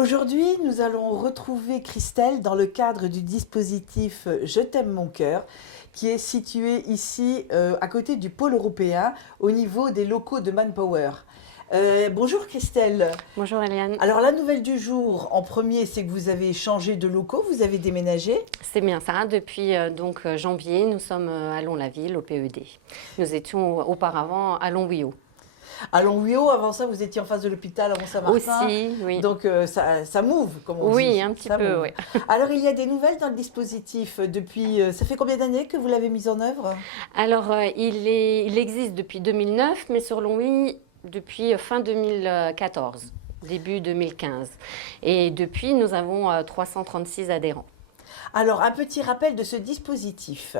Aujourd'hui, nous allons retrouver Christelle dans le cadre du dispositif Je t'aime mon cœur, qui est situé ici à côté du pôle européen au niveau des locaux de Manpower. Bonjour Christelle. Bonjour Eliane. Alors la nouvelle du jour en premier, c'est que vous avez changé de locaux, vous avez déménagé. C'est bien ça. Depuis janvier, nous sommes à Lons-la-Ville, au PED. Nous étions auparavant à Longwio. À Longwio, avant ça, vous étiez en face de l'hôpital à Mont-Saint-Martin. Aussi, oui. Donc ça mouve, comme on dit. Oui, un petit peu, oui. Alors il y a des nouvelles dans le dispositif depuis. Ça fait combien d'années que vous l'avez mis en œuvre? Alors, il existe depuis 2009, mais sur Longwy depuis fin 2014, début 2015. Et depuis, nous avons 336 adhérents. Alors, un petit rappel de ce dispositif.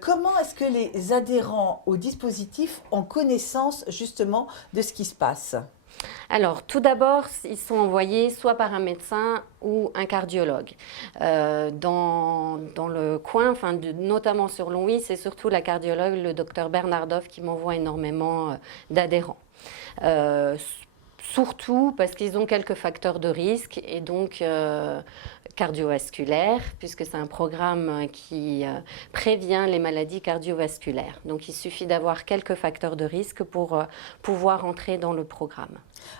Comment est-ce que les adhérents au dispositif ont connaissance justement de ce qui se passe? Alors, tout d'abord, ils sont envoyés soit par un médecin ou un cardiologue. Dans le coin, notamment sur Longwy, c'est surtout la cardiologue, le docteur Bernardov, qui m'envoie énormément d'adhérents. Surtout parce qu'ils ont quelques facteurs de risque et donc cardiovasculaires, puisque c'est un programme qui prévient les maladies cardiovasculaires. Donc il suffit d'avoir quelques facteurs de risque pour pouvoir entrer dans le programme.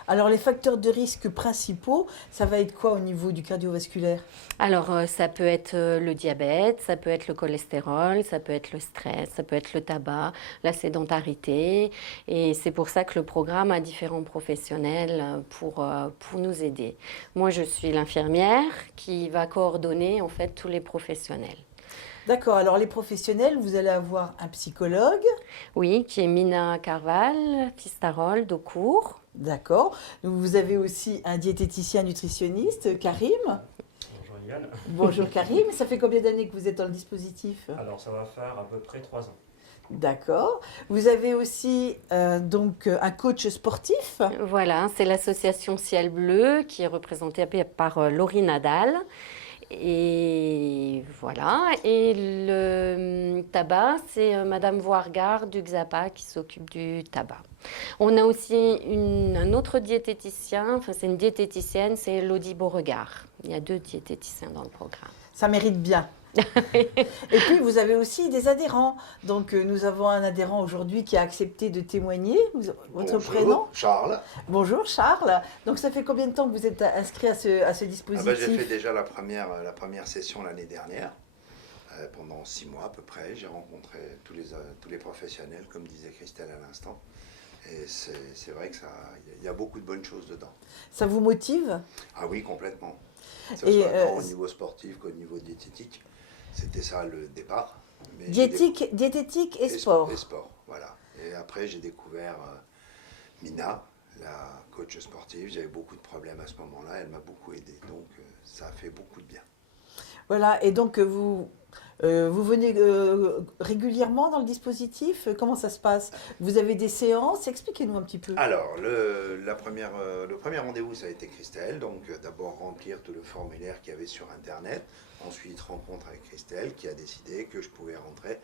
Alors les facteurs de risque principaux, ça va être quoi au niveau du cardiovasculaire? Alors ça peut être le diabète, ça peut être le cholestérol, ça peut être le stress, ça peut être le tabac, la sédentarité. Et c'est pour ça que le programme a différents professionnels pour nous aider. Moi, je suis l'infirmière qui va coordonner en fait tous les professionnels. D'accord, alors les professionnels, vous allez avoir un psychologue. Oui, qui est Mina Carval, Fistarol, d'Aucourt. D'accord. Vous avez aussi un diététicien nutritionniste, Karim. Bonjour Yann. Bonjour Karim, ça fait combien d'années que vous êtes dans le dispositif? Alors ça va faire à peu près 3 ans. D'accord. Vous avez aussi donc un coach sportif. Voilà, c'est l'association Ciel Bleu qui est représentée par Laurie Nadal. Et voilà, et le tabac, c'est Madame Voirgard du XAPA qui s'occupe du tabac. On a aussi un autre diététicien, c'est une diététicienne, c'est Elodie Beauregard. Il y a 2 diététiciens dans le programme. Ça mérite bien. Et puis vous avez aussi des adhérents. Donc nous avons un adhérent aujourd'hui qui a accepté de témoigner. Votre prénom? Charles. Bonjour Charles. Donc ça fait combien de temps que vous êtes inscrit à ce dispositif? J'ai fait déjà la première session l'année dernière. Pendant 6 mois à peu près, j'ai rencontré tous les professionnels, comme disait Christelle à l'instant. Et c'est vrai qu'il y a beaucoup de bonnes choses dedans. Ça vous motive? Ah oui, complètement. Que ce soit tant au niveau sportif qu'au niveau diététique. C'était ça le départ. Mais diététique et sport. Et sport, voilà. Et après, j'ai découvert Mina, la coach sportive. J'avais beaucoup de problèmes à ce moment-là. Elle m'a beaucoup aidé. Donc, ça a fait beaucoup de bien. Voilà. Et donc, vous venez régulièrement dans le dispositif? Comment ça se passe? Vous avez des séances? Expliquez-nous un petit peu. Alors, le premier rendez-vous, ça a été Christelle. Donc, d'abord remplir tout le formulaire qu'il y avait sur Internet. Ensuite, rencontre avec Christelle qui a décidé que je pouvais rentrer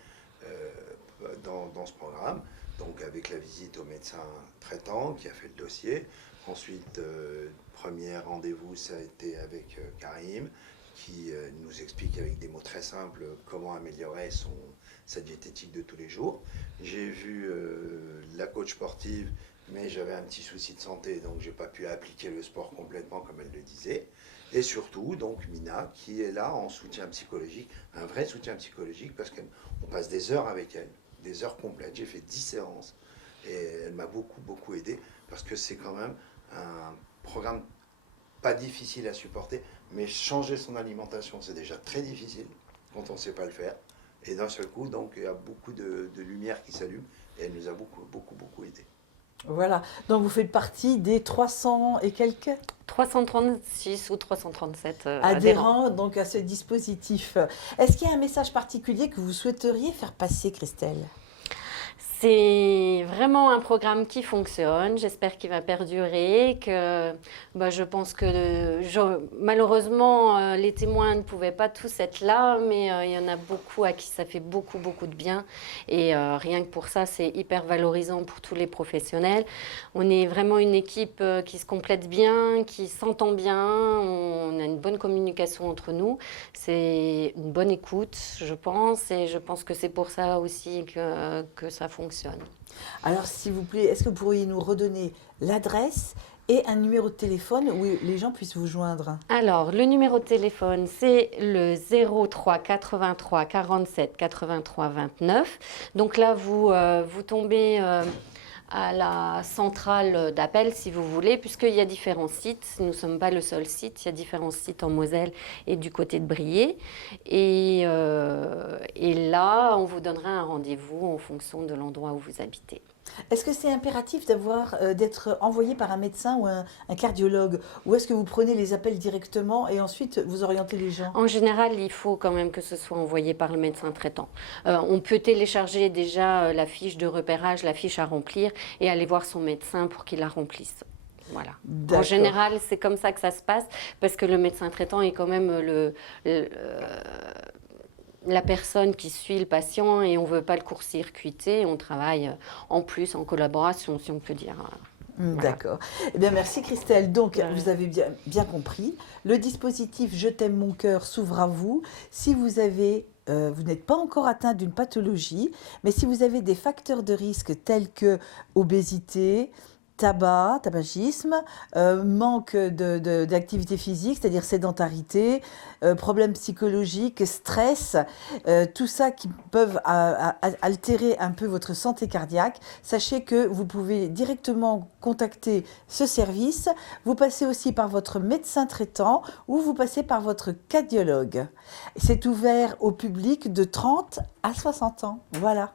dans ce programme. Donc, avec la visite au médecin traitant qui a fait le dossier. Ensuite, premier rendez-vous, ça a été avec Karim, qui nous explique avec des mots très simples comment améliorer sa diététique de tous les jours. J'ai vu la coach sportive, mais j'avais un petit souci de santé, donc j'ai pas pu appliquer le sport complètement comme elle le disait. Et surtout, donc Mina, qui est là en soutien psychologique, un vrai soutien psychologique, parce qu'on passe des heures avec elle, des heures complètes. J'ai fait 10 séances, et elle m'a beaucoup aidé, parce que c'est quand même un programme pas difficile à supporter, mais changer son alimentation, c'est déjà très difficile quand on ne sait pas le faire. Et d'un seul coup, donc, il y a beaucoup de lumière qui s'allume, et elle nous a beaucoup aidé. Voilà, donc vous faites partie des 300 et quelques 336 ou 337 adhérents donc à ce dispositif. Est-ce qu'il y a un message particulier que vous souhaiteriez faire passer, Christelle? C'est vraiment un programme qui fonctionne. J'espère qu'il va perdurer. Je pense que malheureusement, les témoins ne pouvaient pas tous être là, mais il y en a beaucoup à qui ça fait beaucoup, beaucoup de bien. Et rien que pour ça, c'est hyper valorisant pour tous les professionnels. On est vraiment une équipe qui se complète bien, qui s'entend bien. On a une bonne communication entre nous. C'est une bonne écoute, je pense. Et je pense que c'est pour ça aussi que ça fonctionne. Alors, s'il vous plaît, est-ce que vous pourriez nous redonner l'adresse et un numéro de téléphone où les gens puissent vous joindre? Alors, le numéro de téléphone, c'est le 03 83 47 83 29. Donc là, vous tombez à la centrale d'appel, si vous voulez, puisqu'il y a différents sites. Nous ne sommes pas le seul site. Il y a différents sites en Moselle et du côté de Briey. Et là, on vous donnera un rendez-vous en fonction de l'endroit où vous habitez. Est-ce que c'est impératif d'être envoyé par un médecin ou un cardiologue? Ou est-ce que vous prenez les appels directement et ensuite vous orientez les gens? En général, il faut quand même que ce soit envoyé par le médecin traitant. On peut télécharger déjà la fiche de repérage, la fiche à remplir et aller voir son médecin pour qu'il la remplisse. Voilà. En général, c'est comme ça que ça se passe parce que le médecin traitant est quand même la personne qui suit le patient et on ne veut pas le court-circuiter. On travaille en plus en collaboration, si on peut dire. Voilà. D'accord. Eh bien, merci Christelle. Donc, vous avez bien compris. Le dispositif Je t'aime mon cœur s'ouvre à vous. Si vous n'êtes pas encore atteint d'une pathologie, mais si vous avez des facteurs de risque tels que obésité, tabagisme, manque d'activité physique, c'est-à-dire sédentarité, problèmes psychologiques, stress, tout ça qui peuvent altérer un peu votre santé cardiaque, sachez que vous pouvez directement contacter ce service. Vous passez aussi par votre médecin traitant ou vous passez par votre cardiologue. C'est ouvert au public de 30 à 60 ans. Voilà.